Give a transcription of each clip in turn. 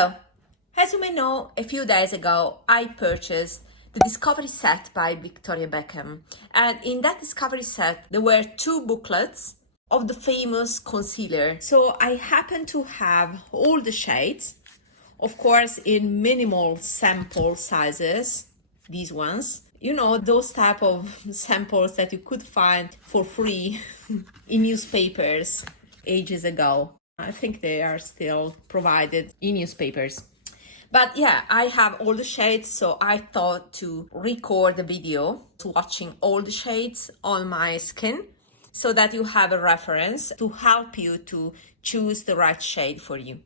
Hello! As you may know, a few days ago I purchased the Discovery Set by Victoria Beckham, and in that Discovery Set there were two booklets of the famous concealer. So I happen to have all the shades, of course in minimal sample sizes, these ones. You know, those type of samples that you could find for free in newspapers ages ago. I think they are still provided in newspapers. But yeah, I have all the shades, so I thought to record a video swatching all the shades on my skin so that you have a reference to help you to choose the right shade for you.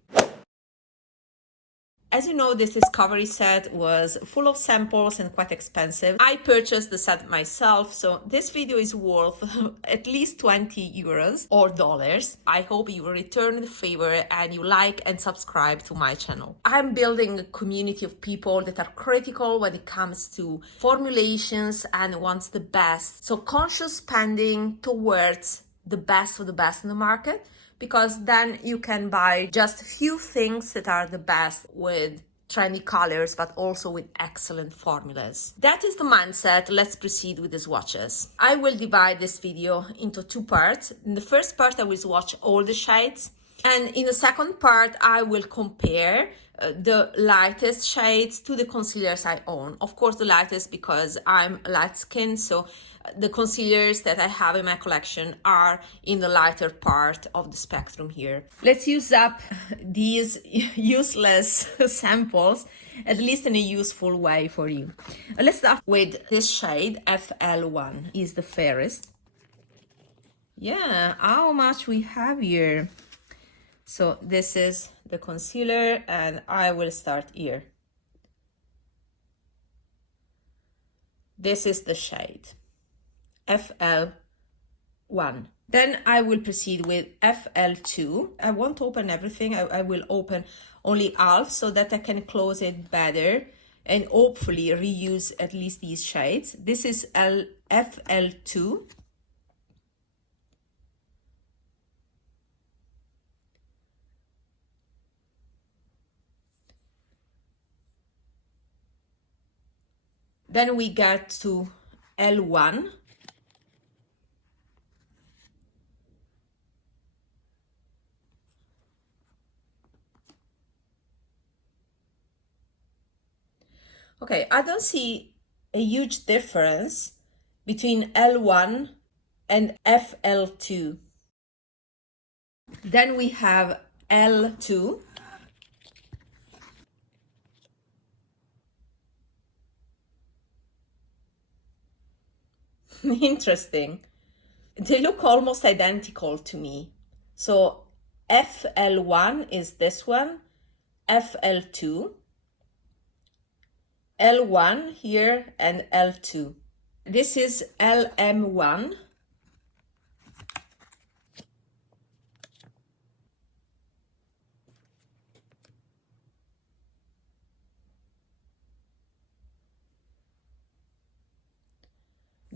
As you know, this Discovery Set was full of samples and quite expensive. I purchased the set myself, so this video is worth at least 20 euros or dollars. I hope you will return the favor and you like and subscribe to my channel. I'm building a community of people that are critical when it comes to formulations and wants the best. So conscious spending towards the best of the best in the market, because then you can buy just a few things that are the best with trendy colors, but also with excellent formulas. That is the mindset. Let's proceed with the swatches. I will divide this video into two parts. In the first part, I will swatch all the shades. And in the second part, I will compare the lightest shades to the concealers I own. Of course, the lightest because I'm light skinned, so the concealers that I have in my collection are in the lighter part of the spectrum here. Let's use up these useless samples, at least in a useful way for you. Let's start with this shade, FL1 is the fairest. Yeah, how much we have here? So this is the concealer and I will start here. This is the shade, FL1. Then I will proceed with FL2. I won't open everything. I will open only half so that I can close it better and hopefully reuse at least these shades. This is FL2. Then we get to L1. Okay, I don't see a huge difference between L1 and FL2. Then we have L2. Interesting. They look almost identical to me. So FL1 is this one, FL2, L1 here, and L2. This is LM1.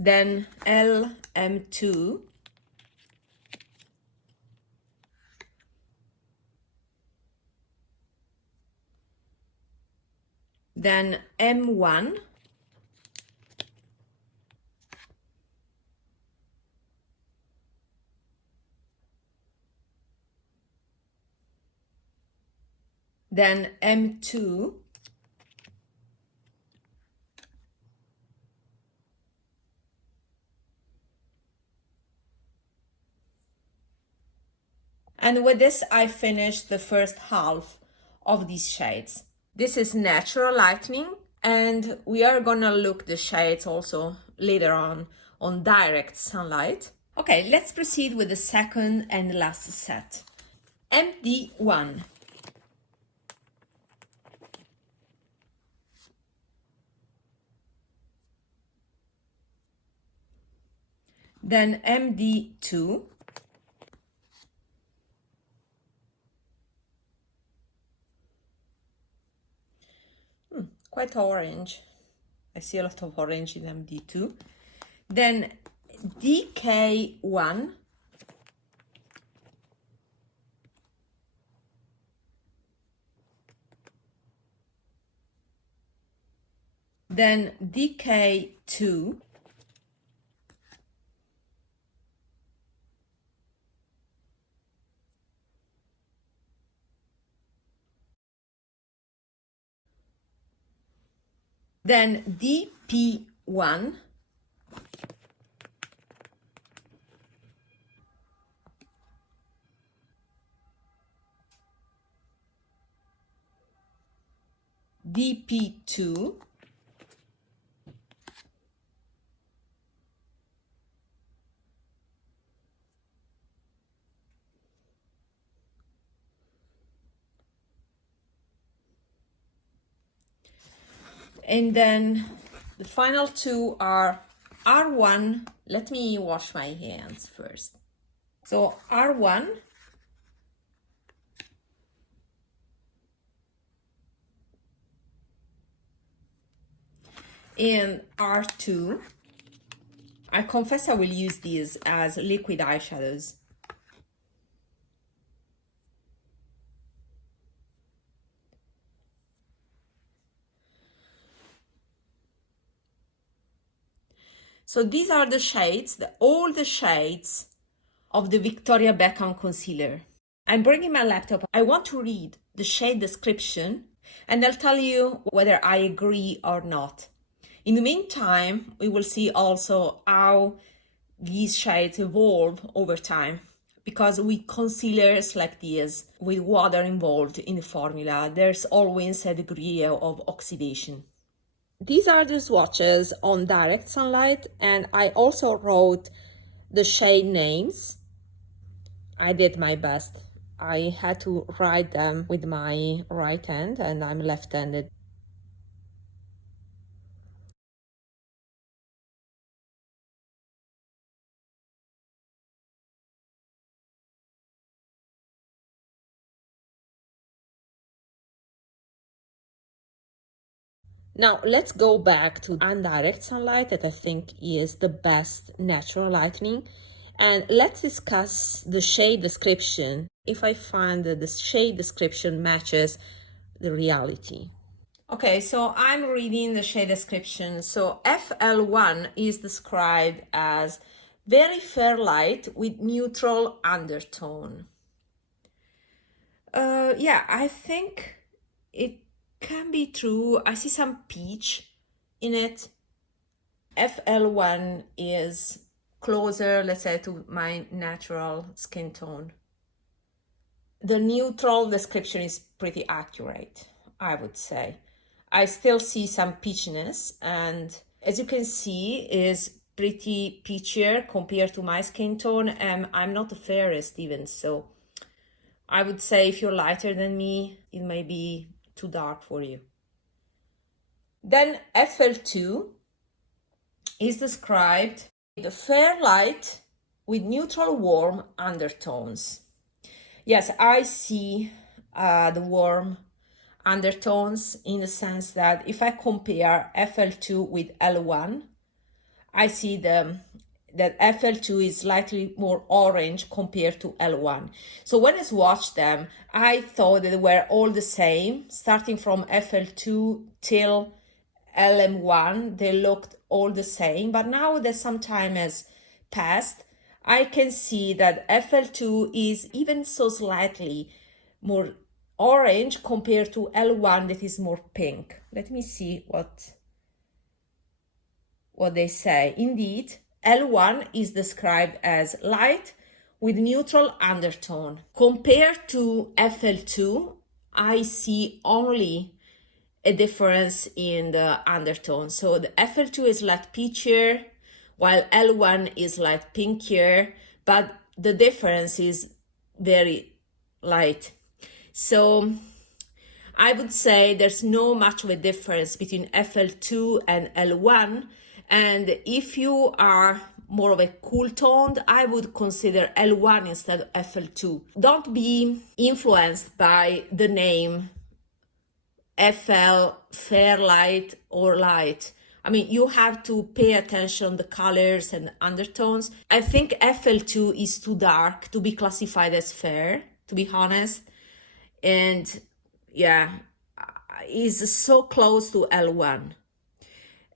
Then LM2. Then M1. Then M2. And with this, I finished the first half of these shades. This is natural lightening, and we are gonna look the shades also later on direct sunlight. Okay, let's proceed with the second and last set. MD1. Then MD2. Quite orange. I see a lot of orange in MD2. Then DK1. then DK2, then DP1, DP2, and then the final two are R1. Let me wash my hands first. So R1 and R2. I confess I will use these as liquid eyeshadows. So these are the shades, all the shades of the Victoria Beckham concealer. I'm bringing my laptop. I want to read the shade description and I'll tell you whether I agree or not. In the meantime, we will see also how these shades evolve over time, because with concealers like this, with water involved in the formula, there's always a degree of oxidation. These are the swatches on direct sunlight, and I also wrote the shade names. I did my best. I had to write them with my right hand and I'm left-handed. Now let's go back to indirect sunlight that I think is the best natural lightning, and let's discuss the shade description if I find that the shade description matches the reality. Okay, so I'm reading the shade description. So FL1 is described as very fair light with neutral undertone. Yeah, I think it can be true. I see some peach in it. FL1 is closer, let's say, to my natural skin tone. The neutral description is pretty accurate, I would say. I still see some peachiness, and as you can see, is pretty peachier compared to my skin tone, and I'm not the fairest even, so I would say if you're lighter than me, it may be too dark for you. Then FL2 is described the fair light with neutral warm undertones. Yes, I see the warm undertones in the sense that if I compare FL2 with L1, I see that FL2 is slightly more orange compared to L1. So when I swatched them, I thought that they were all the same, starting from FL2 till LM1, they looked all the same, but now that some time has passed, I can see that FL2 is even so slightly more orange compared to L1 that is more pink. Let me see what they say. Indeed, L1 is described as light with neutral undertone. Compared to FL2, I see only a difference in the undertone. So the FL2 is light peachier, while L1 is light pinkier, but the difference is very light. So I would say there's no much of a difference between FL2 and L1. And if you are more of a cool toned, I would consider L1 instead of FL2. Don't be influenced by the name FL, fair light or light. I mean, you have to pay attention to the colors and undertones. I think FL2 is too dark to be classified as fair, to be honest. And yeah, is so close to L1.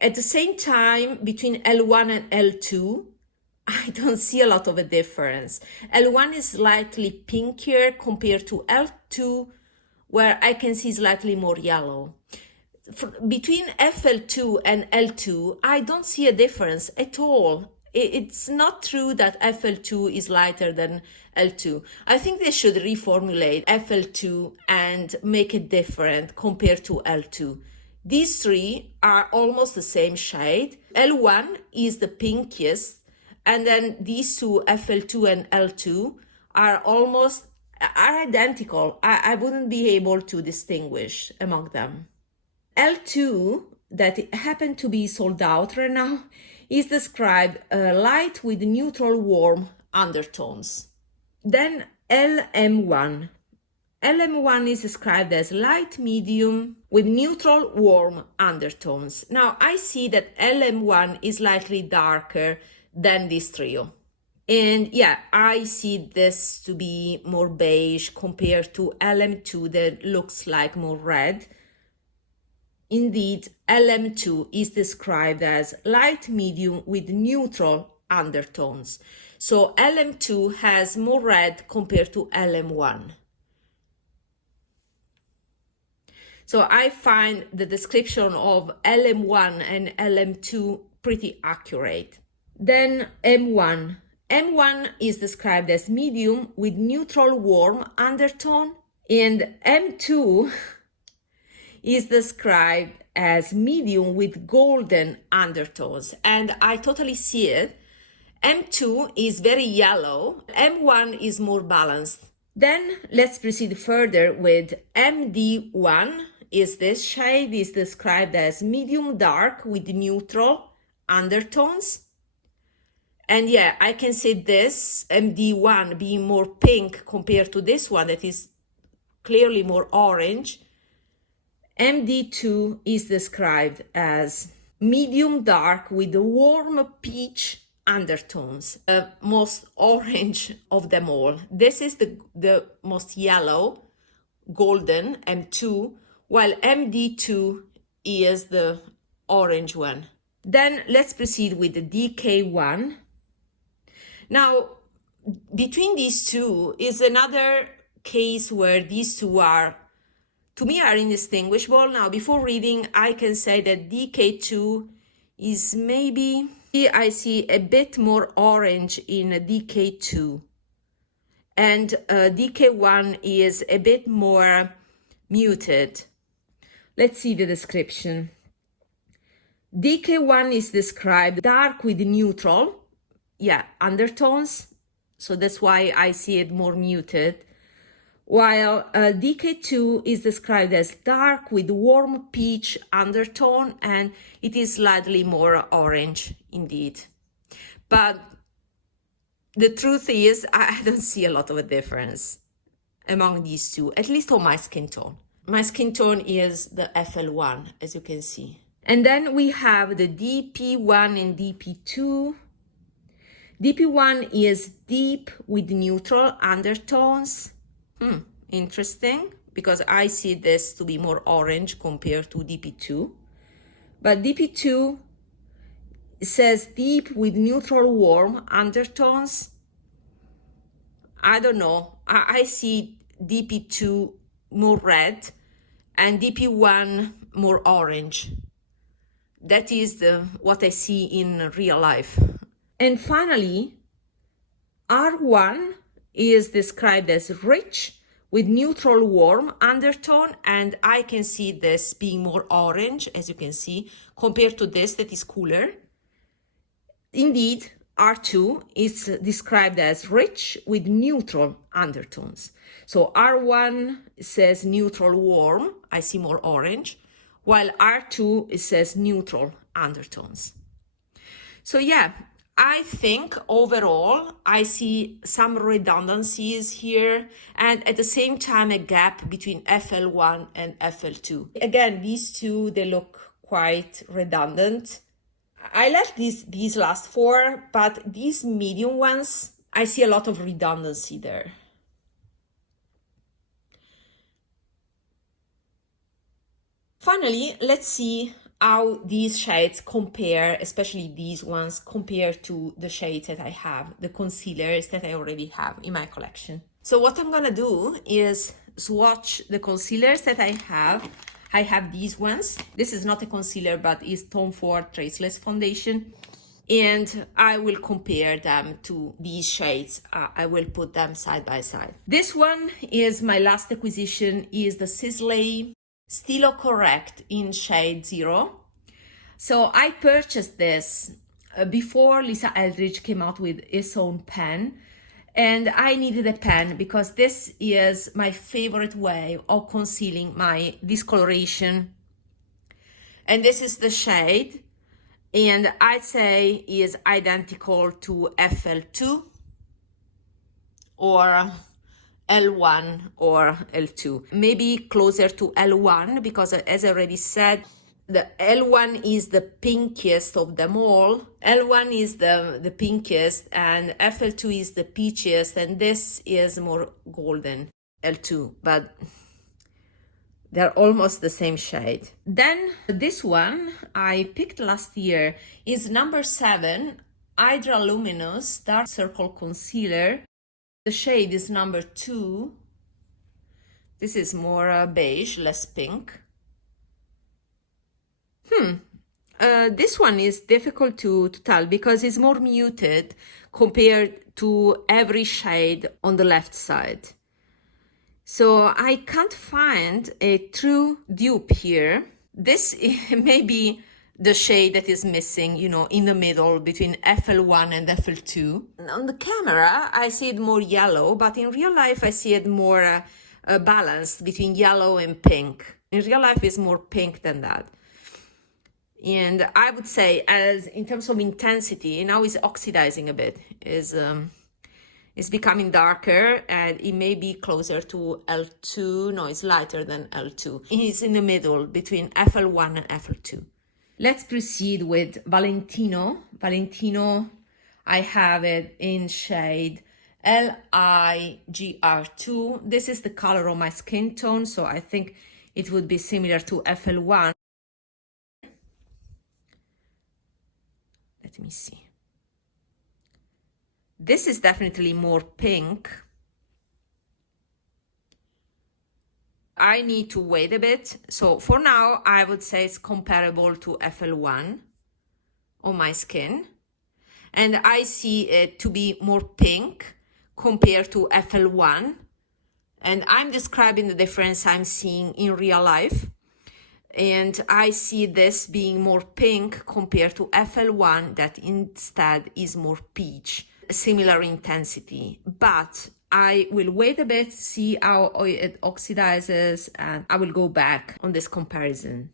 At the same time, between L1 and L2, I don't see a lot of a difference. L1 is slightly pinkier compared to L2, where I can see slightly more yellow. Between FL2 and L2, I don't see a difference at all. It's not true that FL2 is lighter than L2. I think they should reformulate FL2 and make it different compared to L2. These three are almost the same shade. L1 is the pinkiest, and then these two, FL2 and L2, are identical. I wouldn't be able to distinguish among them. L2, that happened to be sold out right now, is described light with neutral warm undertones. Then LM1. LM1 is described as light medium with neutral warm undertones. Now I see that LM1 is slightly darker than this trio. And yeah, I see this to be more beige compared to LM2 that looks like more red. Indeed, LM2 is described as light medium with neutral undertones. So LM2 has more red compared to LM1. So I find the description of LM1 and LM2 pretty accurate. Then M1. M1 is described as medium with neutral warm undertone, and M2 is described as medium with golden undertones, and I totally see it. M2 is very yellow, M1 is more balanced. Then let's proceed further with MD1. This shade is described as medium dark with neutral undertones. And yeah, I can see this MD1 being more pink compared to this one that is clearly more orange. MD2 is described as medium dark with warm peach undertones, the most orange of them all. This is the most yellow, golden, M2, while MD2 is the orange one. Then let's proceed with the DK1. Now, between these two is another case where these two are, to me, are indistinguishable. Now, before reading, I can say that DK2 is maybe, I see a bit more orange in DK2. And DK1 is a bit more muted. Let's see the description. DK1 is described dark with neutral, undertones. So that's why I see it more muted. While DK2 is described as dark with warm peach undertone, and it is slightly more orange indeed. But the truth is, I don't see a lot of a difference among these two, at least on my skin tone. My skin tone is the FL1, as you can see. And then we have the DP1 and DP2. DP1 is deep with neutral undertones. Interesting, because I see this to be more orange compared to DP2. But DP2 says deep with neutral warm undertones. I don't know. I see DP2 more red and DP1 more orange. That is what I see in real life. And finally, R1 is described as rich with neutral warm undertone, and I can see this being more orange, as you can see, compared to this that is cooler. Indeed, R2 is described as rich with neutral undertones. So R1 says neutral warm, I see more orange, while R2 says neutral undertones. So yeah, I think overall I see some redundancies here, and at the same time a gap between FL1 and FL2. Again, these two, they look quite redundant. I like these last four, but these medium ones, I see a lot of redundancy there. Finally, let's see how these shades compare, especially these ones, compare to the shades that I have, the concealers that I already have in my collection. So what I'm gonna do is swatch the concealers that I have. I have these ones. This is not a concealer, but is Tom Ford Traceless Foundation. And I will compare them to these shades. I will put them side by side. This one is my last acquisition, is the GELÉE Stilo Correct in shade 0. So I purchased this before Lisa Eldridge came out with its own pen. And I needed a pen because this is my favorite way of concealing my discoloration. And this is the shade. And I'd say is identical to FL2 or L1 or L2. Maybe closer to L1 because, as I already said, the L1 is the pinkiest of them all. L1 is the pinkiest and FL2 is the peachiest, and this is more golden, L2, but they're almost the same shade. Then this one I picked last year is number 7 Hydra Luminous Dark Circle Concealer. The shade is number 2. This is more beige, less pink. This one is difficult to tell because it's more muted compared to every shade on the left side. So I can't find a true dupe here. This may be the shade that is missing, you know, in the middle between FL1 and FL2. On the camera, I see it more yellow, but in real life, I see it more balanced between yellow and pink. In real life, it's more pink than that. And I would say, as in terms of intensity, now it's oxidizing a bit. It's becoming darker, and it may be closer to L2. No, it's lighter than L2. It's in the middle between FL1 and FL2. Let's proceed with Valentino. Valentino, I have it in shade LIGR2. This is the color of my skin tone, so I think it would be similar to FL1. Let me see. This is definitely more pink. I need to wait a bit. So for now, I would say it's comparable to FL1 on my skin. And I see it to be more pink compared to FL1. And I'm describing the difference I'm seeing in real life. And I see this being more pink compared to FL1 that instead is more peach. Similar intensity, but I will wait a bit, see how it oxidizes, and I will go back on this comparison.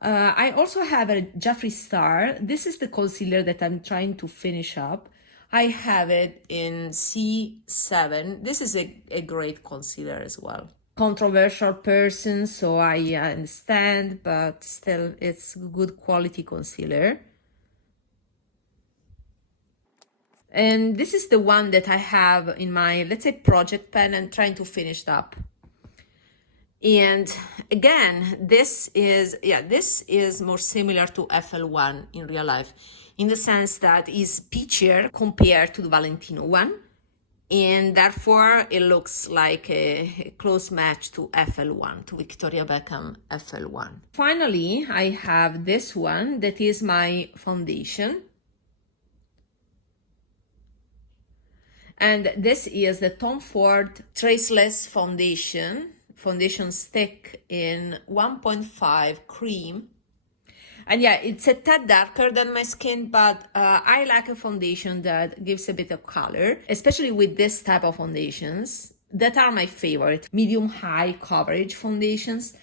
I also have a Jeffree Star. This is the concealer that I'm trying to finish up. I have it in C7. This is a great concealer as well. Controversial person, so I understand, but still it's good quality concealer. And this is the one that I have in my, let's say, project pen and trying to finish it up. And again, this is more similar to FL1 in real life, in the sense that it's peachier compared to the Valentino one. And therefore, it looks like a close match to FL1, to Victoria Beckham FL1. Finally, I have this one that is my foundation. And this is the Tom Ford Traceless Foundation Stick in 1.5 cream. And yeah, it's a tad darker than my skin, but I like a foundation that gives a bit of color, especially with this type of foundations that are my favorite, medium-high coverage foundations.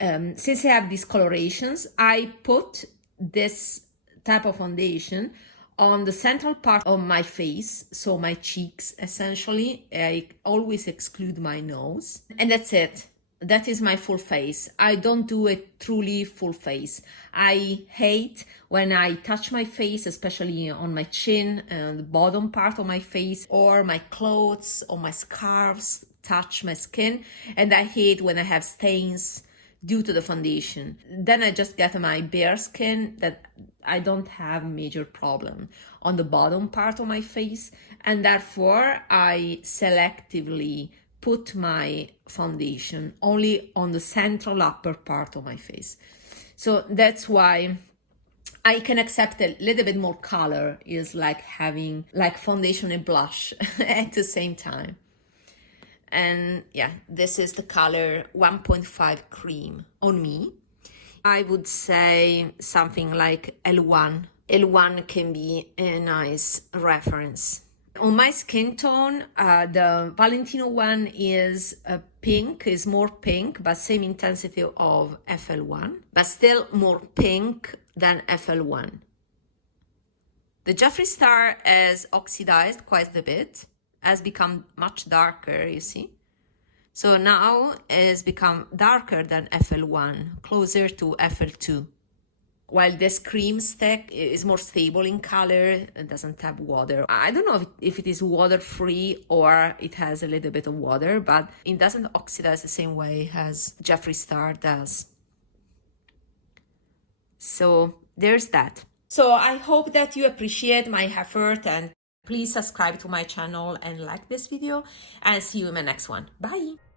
Since I have these colorations, I put this type of foundation on the central part of my face, so my cheeks, essentially. I always exclude my nose. And that's it. That is my full face. I don't do a truly full face. I hate when I touch my face, especially on my chin and the bottom part of my face, or my clothes or my scarves touch my skin. And I hate when I have stains due to the foundation. Then I just get my bare skin that I don't have major problem on the bottom part of my face, and therefore I selectively put my foundation only on the central upper part of my face. So that's why I can accept a little bit more color, is like having like foundation and blush at the same time. And yeah, this is the color 1.5 cream on me. I would say something like L1. L1 can be a nice reference. On my skin tone, the Valentino one is pink, is more pink, but same intensity of FL1, but still more pink than FL1. The Jeffree Star has oxidized quite a bit, has become much darker, you see. So now it has become darker than FL1, closer to FL2. While this cream stick is more stable in color, it doesn't have water. I don't know if it is water-free or it has a little bit of water, but it doesn't oxidize the same way as Jeffree Star does. So there's that. So I hope that you appreciate my effort, and please subscribe to my channel and like this video, and see you in my next one. Bye!